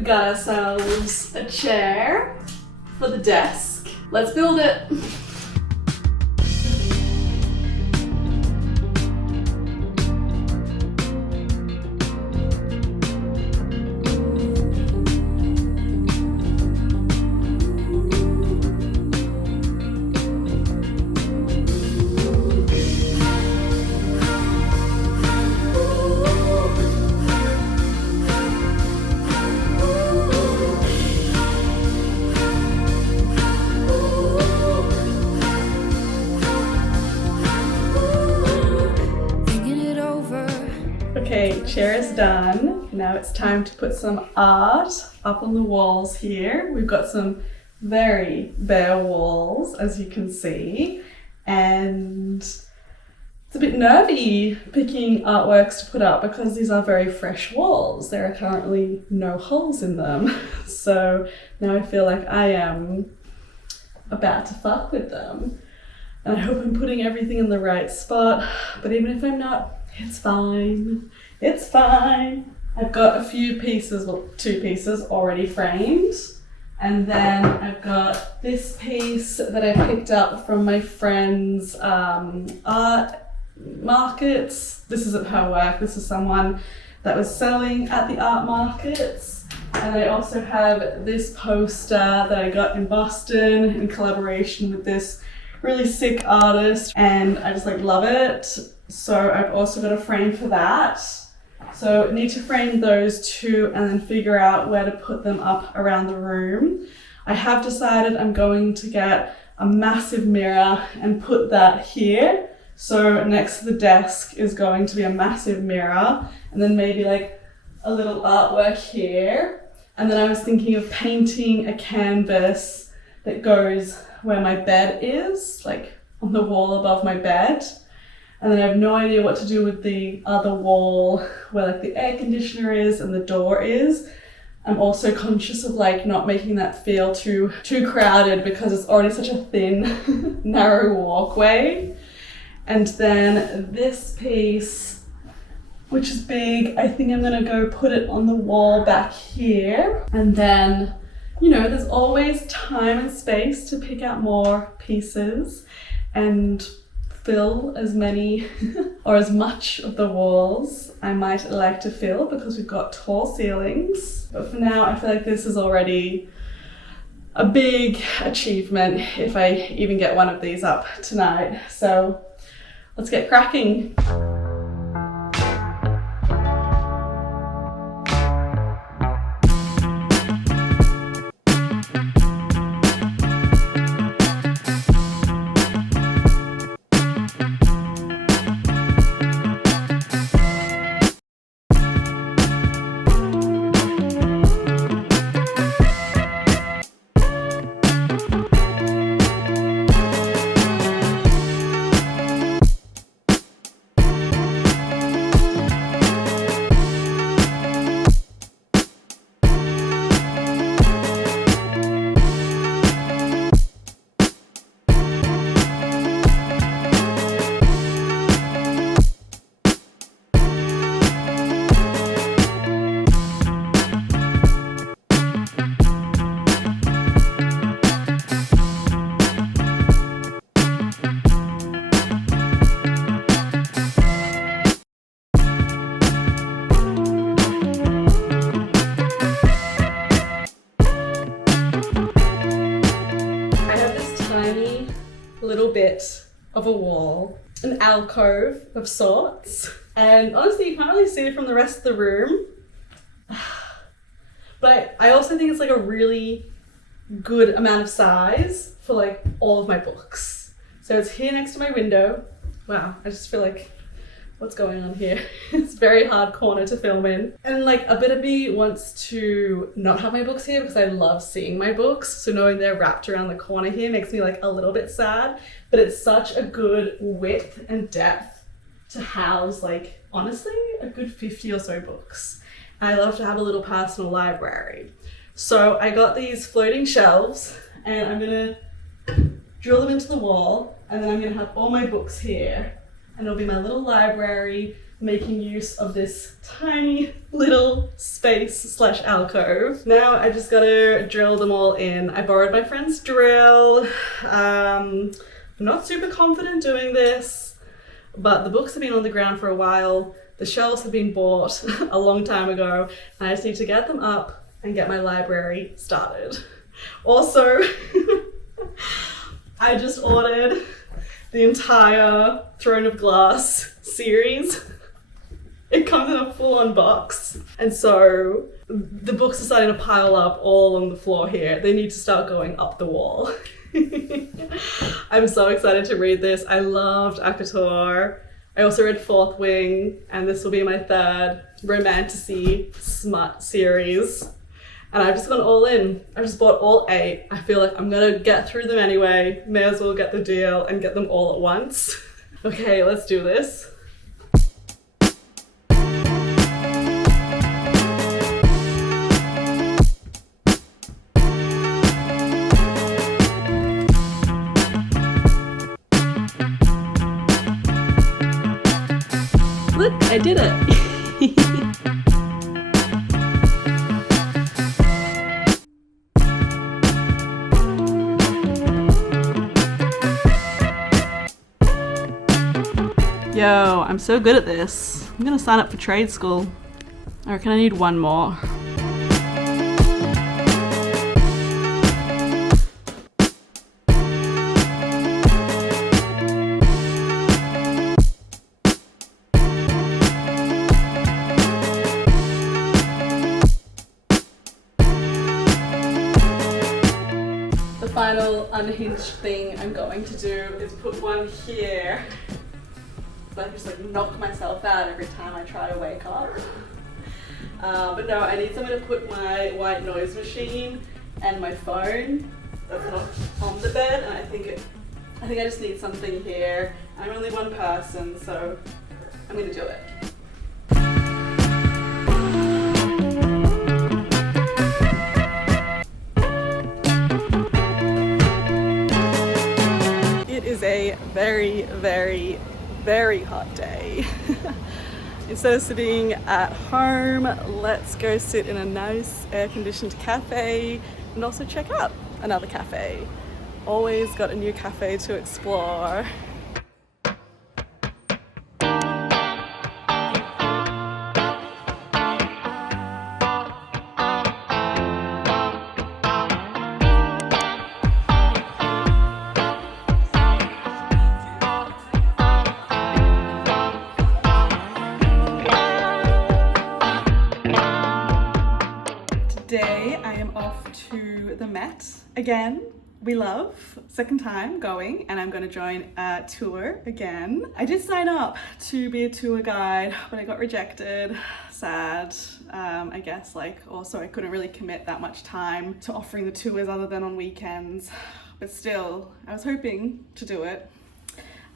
We got ourselves a chair for the desk. Let's build it. Okay, chair is done. Now it's time to put some art up on the walls here. We've got some very bare walls, as you can see, and it's a bit nervy picking artworks to put up because these are very fresh walls. There are currently no holes in them. So now I feel like I am about to fuck with them. And I hope I'm putting everything in the right spot, but even if I'm not, it's fine. It's fine. I've got a few pieces, well, 2 pieces already framed. And then I've got this piece that I picked up from my friend's art markets. This isn't her work, this is someone that was selling at the art markets. And I also have this poster that I got in Boston in collaboration with this really sick artist, and I just love it. So I've also got a frame for that. So I need to frame those 2 and then figure out where to put them up around the room. I have decided I'm going to get a massive mirror and put that here. So next to the desk is going to be a massive mirror, and then maybe a little artwork here. And then I was thinking of painting a canvas that goes where my bed is, on the wall above my bed. And then I have no idea what to do with the other wall where the air conditioner is and the door is. I'm also conscious of not making that feel too crowded because it's already such a thin, narrow walkway. And then this piece, which is big, I think I'm gonna go put it on the wall back here. And then, there's always time and space to pick out more pieces and fill as many or as much of the walls I might like to fill because we've got tall ceilings. But for now, I feel like this is already a big achievement if I even get one of these up tonight. So let's get cracking. Little bit of a wall, an alcove of sorts, and honestly you can't really see it from the rest of the room, but I also think it's a really good amount of size for all of my books. So it's here next to my window. Wow, I just feel what's going on here? It's a very hard corner to film in. And a bit of me wants to not have my books here because I love seeing my books. So knowing they're wrapped around the corner here makes me a little bit sad, but it's such a good width and depth to house honestly a good 50 or so books. And I love to have a little personal library. So I got these floating shelves and I'm gonna drill them into the wall, and then I'm gonna have all my books here. and it'll be my little library, making use of this tiny little space slash alcove. Now I just gotta drill them all in. I borrowed my friend's drill. I'm not super confident doing this, but the books have been on the ground for a while. The shelves have been bought a long time ago, and I just need to get them up and get my library started. Also, I just ordered the entire Throne of Glass series. It comes in a full-on box. And so the books are starting to pile up all along the floor here. They need to start going up the wall. I'm so excited to read this. I loved ACOTAR. I also read Fourth Wing, and this will be my third romantasy smut series. And I've just gone all in. I've just bought all 8. I feel like I'm gonna get through them anyway. May as well get the deal and get them all at once. Okay, let's do this. Look, I did it. Yo, I'm so good at this. I'm gonna sign up for trade school. I reckon I need one more. The final unhinged thing I'm going to do is put one here. So I just like knock myself out every time I try to wake up. But no, I need somewhere to put my white noise machine and my phone that's not on the bed, and I think I just need something here. I'm only one person, so I'm gonna do it. It is a very, very, very hot day. Instead of sitting at home, let's go sit in a nice air-conditioned cafe and also check out another cafe. Always got a new cafe to explore. Today I am off to the Met again. We love, second time going, and I'm going to join a tour again. I did sign up to be a tour guide, but I got rejected. Sad. I guess also I couldn't really commit that much time to offering the tours other than on weekends, but still I was hoping to do it.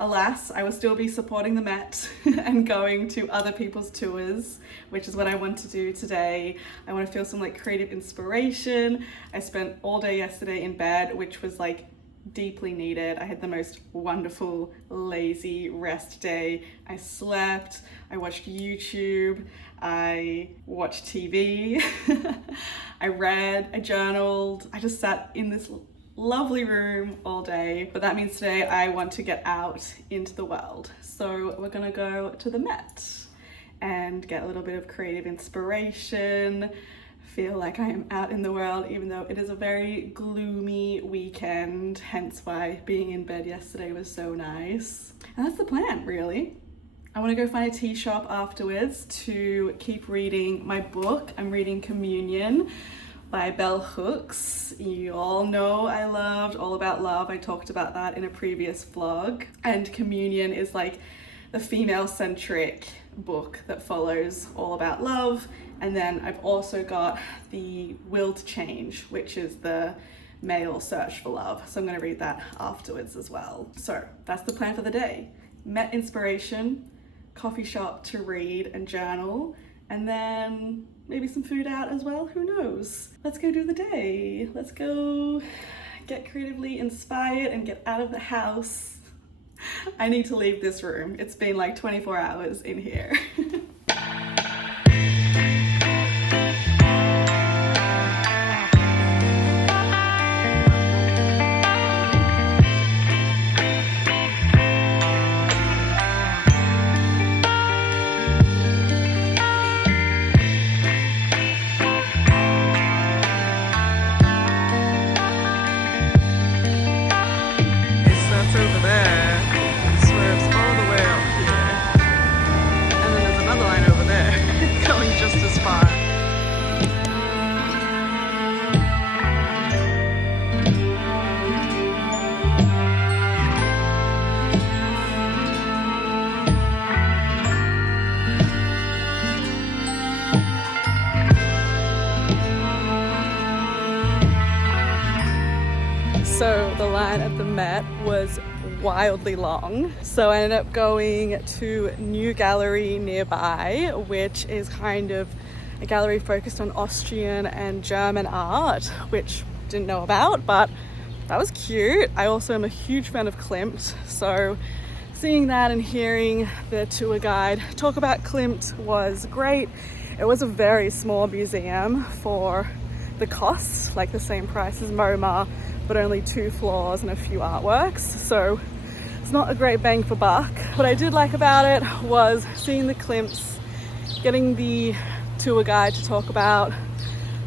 Alas, I will still be supporting the Met and going to other people's tours, which is what I want to do today. I want to feel some creative inspiration. I spent all day yesterday in bed, which was deeply needed. I had the most wonderful, lazy rest day. I slept, I watched YouTube, I watched TV, I read, I journaled, I just sat in this lovely room all day. But that means today I want to get out into the world. So we're gonna go to the Met and get a little bit of creative inspiration, feel like I am out in the world, even though it is a very gloomy weekend, hence why being in bed yesterday was so nice. And that's the plan, really. I want to go find a tea shop afterwards to keep reading my book. I'm reading Communion by Bell Hooks. You all know I loved All About Love. I talked about that in a previous vlog. And Communion is the female-centric book that follows All About Love. And then I've also got The Will to Change, which is the male search for love. So I'm going to read that afterwards as well. So that's the plan for the day. Met inspiration, coffee shop to read and journal, and then maybe some food out as well, who knows? Let's go do the day. Let's go get creatively inspired and get out of the house. I need to leave this room. It's been like 24 hours in here. Over there, it swerves all the way up here, and then there's another line over there going just as far. So the line at the Met was wildly long, so I ended up going to New Gallery nearby, which is kind of a gallery focused on Austrian and German art, which I didn't know about, but that was cute. I also am a huge fan of Klimt, so seeing that and hearing the tour guide talk about Klimt was great. It was a very small museum for the cost, like the same price as MoMA, but only 2 floors and a few artworks, so it's not a great bang for buck. What I did like about it was seeing the Klimts, getting the tour guide to talk about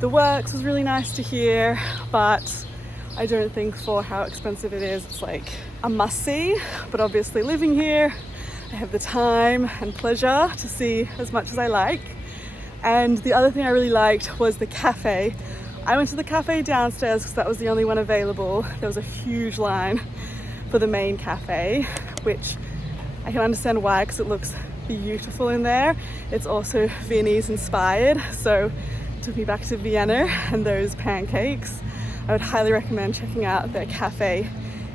the works was really nice to hear, but I don't think for how expensive it is, it's like a must-see. But obviously living here, I have the time and pleasure to see as much as I like. And the other thing I really liked was the cafe. I went to the cafe downstairs because that was the only one available. There was a huge line for the main cafe, which I can understand why, because it looks beautiful in there. It's also Viennese inspired, so it took me back to Vienna and those pancakes. I would highly recommend checking out their cafe,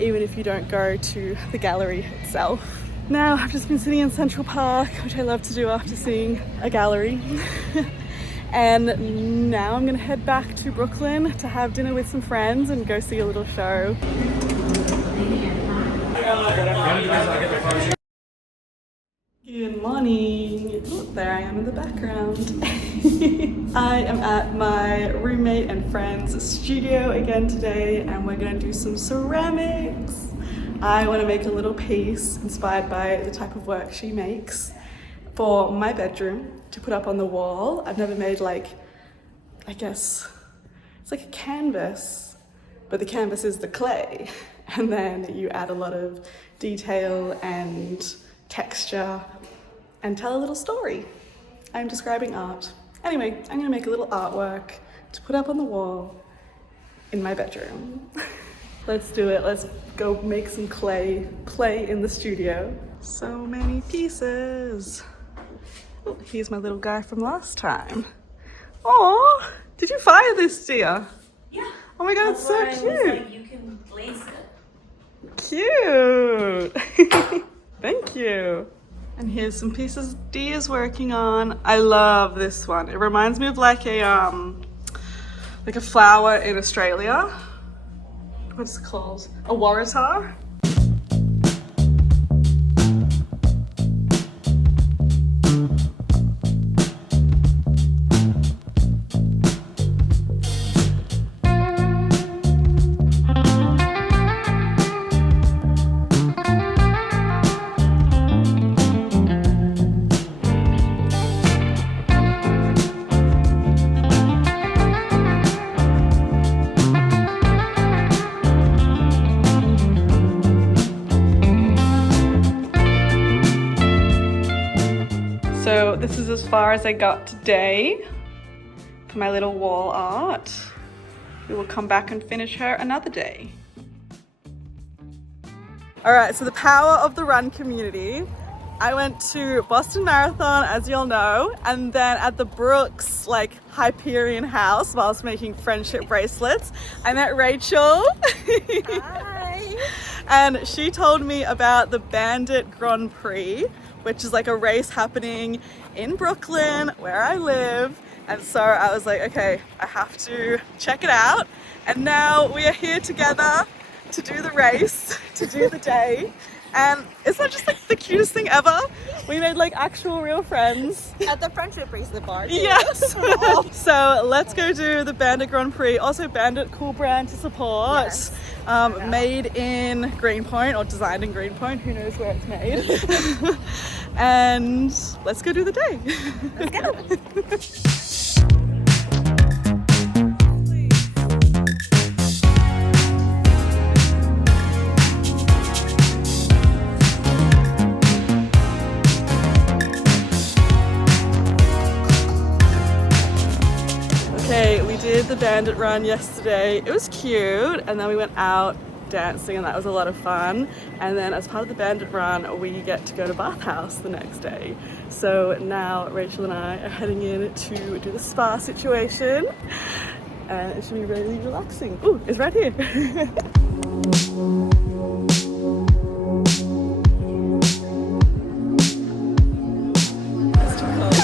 even if you don't go to the gallery itself. Now I've just been sitting in Central Park, which I love to do after seeing a gallery. And now I'm gonna head back to Brooklyn to have dinner with some friends and go see a little show. Good morning. Oh, there I am in the background. I am at my roommate and friend's studio again today, and we're gonna do some ceramics. I want to make a little piece inspired by the type of work she makes for my bedroom to put up on the wall. I've never made, like, I guess it's like a canvas, but the canvas is the clay, and then you add a lot of detail and texture and tell a little story. I'm describing art. Anyway, I'm gonna make a little artwork to put up on the wall in my bedroom. Let's do it. Let's go make some clay in the studio. So many pieces. Oh, here's my little guy from last time. Oh, did you fire this, dear? Yeah. Oh my god, it's so cute. Like, you can glaze it. Cute. Thank you. And here's some pieces Dia's working on. I love this one. It reminds me of like a flower in Australia. What's it called? A waratah. So this is as far as I got today for my little wall art. We will come back and finish her another day. All right, so the power of the run community. I went to Boston Marathon, as you'll know, and then at the Brooks, like, Hyperion house, whilst making friendship bracelets, I met Rachel. Hi. And she told me about the Bandit Grand Prix, which is like a race happening in Brooklyn, where I live. And so I was like, okay, I have to check it out. And now we are here together to do the race, to do the day. And isn't that just like the cutest thing ever? We made like actual real friends. At the friendship bracelet bar. Too. Yes. So let's go do the Bandit Grand Prix. Also Bandit, cool brand to support. Yes. Made in Greenpoint or designed in Greenpoint. Who knows where it's made? And let's go do the day. Let's go. Okay, we did the Bandit run yesterday. It was cute, and then we went out dancing, and that was a lot of fun. And then as part of the Bandit run, we get to go to bathhouse the next day. So now Rachel and I are heading in to do the spa situation, and it should be really relaxing. Ooh, it's right here. It's too cold.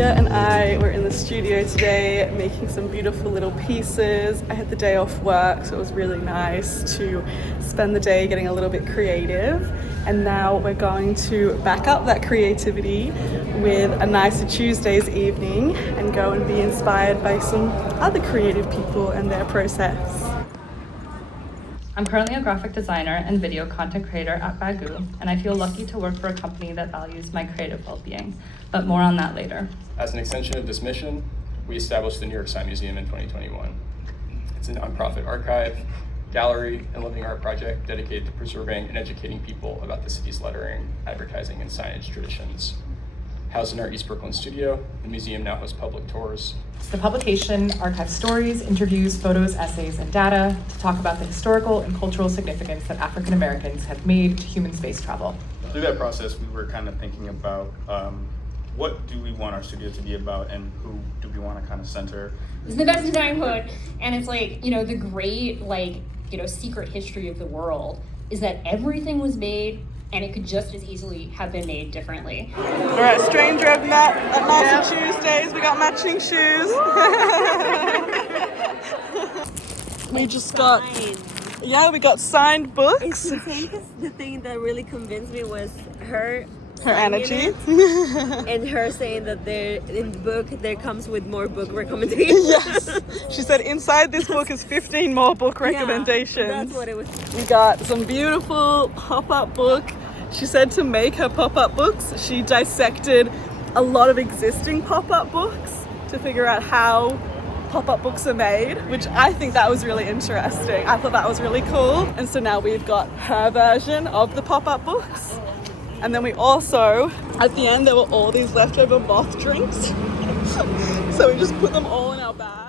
And I were in the studio today making some beautiful little pieces. I had the day off work, so it was really nice to spend the day getting a little bit creative. And now we're going to back up that creativity with a nicer Tuesday's evening and go and be inspired by some other creative people and their process. I'm currently a graphic designer and video content creator at Bagoo, and I feel lucky to work for a company that values my creative well-being, but more on that later. As an extension of this mission, we established the New York Sign Museum in 2021. It's a nonprofit archive, gallery, and living art project dedicated to preserving and educating people about the city's lettering, advertising, and signage traditions. Housed in our East Brooklyn studio, the museum now hosts public tours. The publication archives stories, interviews, photos, essays, and data to talk about the historical and cultural significance that African Americans have made to human space travel. Through that process, we were kind of thinking about what do we want our studio to be about and who do we want to kind of center. It's the best design hood, and it's like, you know, the great, like, you know, secret history of the world is that everything was made and it could just as easily have been made differently. We're at Stranger at Nicer Tuesdays. We got matching shoes. We just got, we got signed books. It's insane because the thing that really convinced me was her energy. And her saying that there in the book there comes with more book recommendations. Yes. She said inside this book is 15 more book recommendations. Yeah, that's what it was. We got some beautiful pop-up book. She said to make her pop-up books, she dissected a lot of existing pop-up books to figure out how pop-up books are made, which I think that was really interesting. I thought that was really cool. And so now we've got her version of the pop-up books. And then we also, at the end, there were all these leftover moth drinks. So we just put them all in our bag.